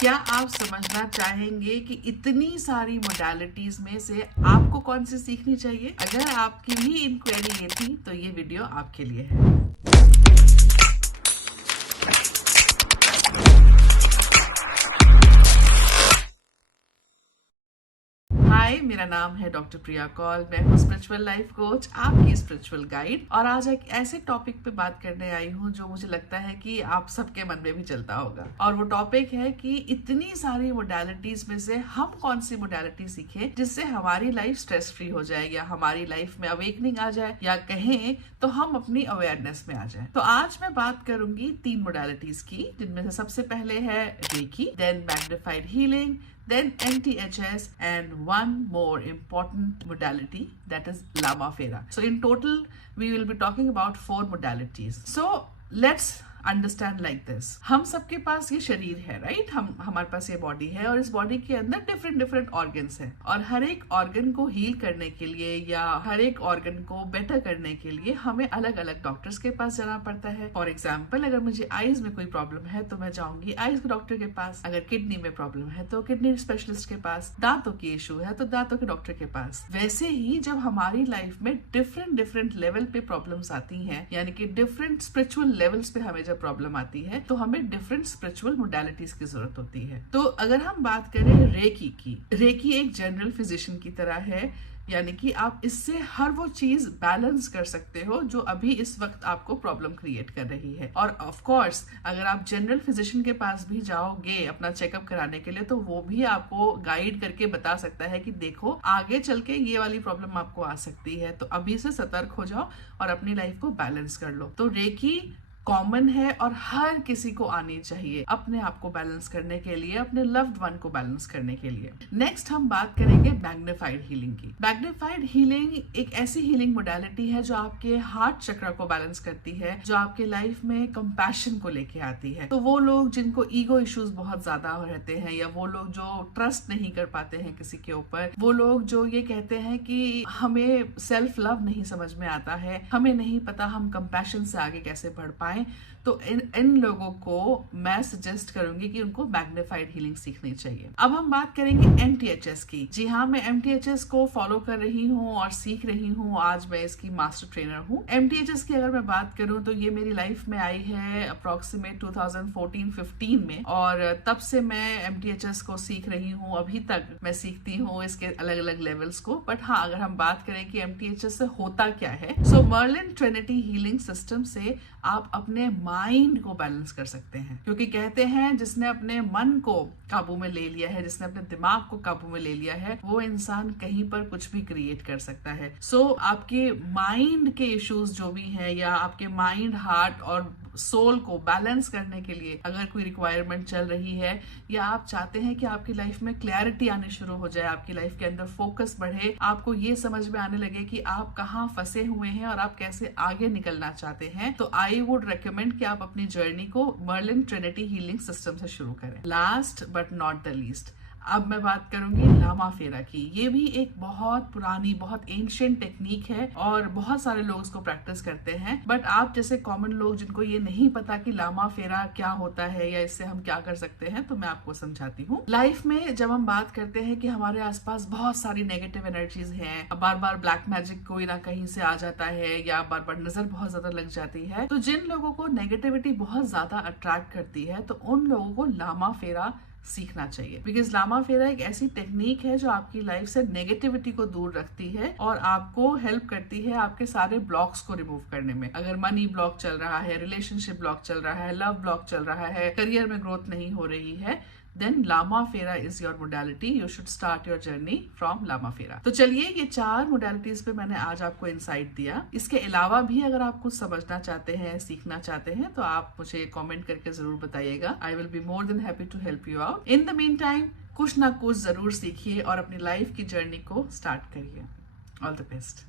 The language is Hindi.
क्या आप समझना चाहेंगे कि इतनी सारी मोडालिटीज में से आपको कौन सी सीखनी चाहिए? अगर आपकी भी इंक्वायरी ये थी तो ये वीडियो आपके लिए है। हाय, मेरा नाम है डॉक्टर प्रिया कौल। मैं हूँ स्पिरिचुअल लाइफ कोच, आपकी स्पिरिचुअल गाइड, और आज एक ऐसे टॉपिक पे बात करने आई हूँ जो मुझे लगता है कि आप सबके मन में भी चलता होगा। और वो टॉपिक है कि इतनी सारी मोडालिटीज में से हम कौन सी मोडालिटी सीखें जिससे हमारी लाइफ स्ट्रेस फ्री हो जाए, या हमारी लाइफ में अवेकनिंग आ जाए, या कहें तो हम अपनी अवेयरनेस में आ जाए। तो आज मैं बात करूंगी 3 मोडालिटीज की, जिनमें से सबसे पहले है reiki, then magnified healing, then MTHS, and one more important modality, that is Lama Fera. So in total we will be talking about 4 modalities. So let's understand like this. हम सबके पास ये शरीर है, राइट? हमारे पास ये बॉडी है, और इस बॉडी के अंदर डिफरेंट डिफरेंट ऑर्गन्स हैं, और हर एक ऑर्गन को हील करने के लिए या हर एक ऑर्गन को बेटर करने के लिए हमें अलग अलग डॉक्टर्स के पास जाना पड़ता है। फॉर एग्जाम्पल, अगर मुझे आईज में कोई प्रॉब्लम है तो मैं जाऊंगी आईज के डॉक्टर के पास। अगर किडनी में प्रॉब्लम है तो किडनी स्पेशलिस्ट के पास। दांतों की इशू है तो दांतों के डॉक्टर के पास। वैसे ही जब हमारी लाइफ में डिफरेंट डिफरेंट लेवल पे प्रॉब्लम्स आती हैं, यानी कि डिफरेंट स्पिरिचुअल लेवल्स पे हमें जब प्रॉब्लम आती है, तो हमें डिफरेंट स्पिरिचुअल मोडालिटीज की जरूरत होती है। तो अगर हम बात करें रेकी की, रेकी एक जनरल फिजिशियन की तरह है, यानी कि आप इससे हर वो चीज बैलेंस कर सकते हो जो अभी इस वक्त आपको प्रॉब्लम क्रिएट कर रही है। और ऑफ कोर्स अगर आप जनरल फिजिशियन के पास भी जाओगे अपना चेकअप कराने के लिए, तो वो भी आपको गाइड करके बता सकता है कि देखो आगे चल के ये वाली प्रॉब्लम आपको आ सकती है, तो अभी से सतर्क हो जाओ और अपनी लाइफ को बैलेंस कर लो। तो रेकी कॉमन है और हर किसी को आनी चाहिए अपने आप को बैलेंस करने के लिए, अपने लव्ड वन को बैलेंस करने के लिए। नेक्स्ट हम बात करेंगे मैग्निफाइड हीलिंग की। मैग्निफाइड हीलिंग एक ऐसी हीलिंग मोडालिटी है जो आपके हार्ट चक्र को बैलेंस करती है, जो आपके लाइफ में कंपैशन को लेके आती है। तो वो लोग जिनको ईगो इश्यूज बहुत ज्यादा रहते हैं, या वो लोग जो ट्रस्ट नहीं कर पाते हैं किसी के ऊपर, वो लोग जो ये कहते हैं कि हमें सेल्फ लव नहीं समझ में आता है, हमें नहीं पता हम कंपैशन से आगे कैसे बढ़ पाए, तो इन लोगों को मैं सजेस्ट करूंगी कि उनको मैग्निफाइड हीलिंग सीखनी चाहिए। अब हम बात करेंगे MTHS की। जी हाँ, मैं MTHS को फॉलो कर रही हूँ और सीख रही हूँ। आज मैं इसकी मास्टर ट्रेनर हूँ। MTHS की अगर मैं बात करूँ तो ये मेरी लाइफ में आई है अप्रोक्सीमेट 2014-15 में, और तब से मैं MTHS को सीख रही हूँ। अभी तक मैं सीखती हूँ इसके अलग अलग लेवल्स को। बट हाँ, अगर हम बात करें कि MTHS से होता क्या है, सो मर्लिन ट्रिनिटी हीलिंग सिस्टम से आप अपने माइंड को बैलेंस कर सकते हैं, क्योंकि कहते हैं जिसने अपने मन को काबू में ले लिया है, जिसने अपने दिमाग को काबू में ले लिया है, वो इंसान कहीं पर कुछ भी क्रिएट कर सकता है। सो आपके माइंड के इश्यूज जो भी हैं, या आपके माइंड, हार्ट और सोल को बैलेंस करने के लिए अगर कोई रिक्वायरमेंट चल रही है, या आप चाहते हैं कि आपकी लाइफ में क्लैरिटी आने शुरू हो जाए, आपकी लाइफ के अंदर फोकस बढ़े, आपको ये समझ में आने लगे कि आप कहाँ फंसे हुए हैं और आप कैसे आगे निकलना चाहते हैं, तो आई वुड रिकमेंड कि आप अपनी जर्नी को मर्लिन ट्रिनिटी हीलिंग सिस्टम से शुरू करें। Last but not the least, अब मैं बात करूंगी लामा फेरा की। ये भी एक बहुत पुरानी, बहुत एंशिएंट टेक्निक है, और बहुत सारे लोग इसको प्रैक्टिस करते हैं। बट आप जैसे कॉमन लोग जिनको ये नहीं पता कि लामा फेरा क्या होता है या इससे हम क्या कर सकते हैं, तो मैं आपको समझाती हूँ। लाइफ में जब हम बात करते हैं कि हमारे आसपास बहुत सारी नेगेटिव एनर्जीज हैं, बार बार ब्लैक मैजिक कोई ना कहीं से आ जाता है, या बार बार नजर बहुत ज्यादा लग जाती है, तो जिन लोगों को नेगेटिविटी बहुत ज्यादा अट्रैक्ट करती है, तो उन लोगों को लामा फेरा सीखना चाहिए। बिकॉज लामा फेरा एक ऐसी टेक्निक है जो आपकी लाइफ से नेगेटिविटी को दूर रखती है और आपको हेल्प करती है आपके सारे ब्लॉक्स को रिमूव करने में। अगर मनी ब्लॉक चल रहा है, रिलेशनशिप ब्लॉक चल रहा है, लव ब्लॉक चल रहा है, करियर में ग्रोथ नहीं हो रही है, then Lama Fera is your modality. You should start your journey from Lama Fera. तो चलिए, ये 4 मोडालिटीज पे मैंने आज आपको इंसाइट दिया। इसके अलावा भी अगर आप कुछ समझना चाहते हैं, सीखना चाहते हैं, तो आप मुझे कमेंट करके जरूर बताइएगा। I will be more than happy to help you out. In the meantime कुछ ना कुछ जरूर सीखिए और अपनी लाइफ की जर्नी को स्टार्ट करिए। All the best.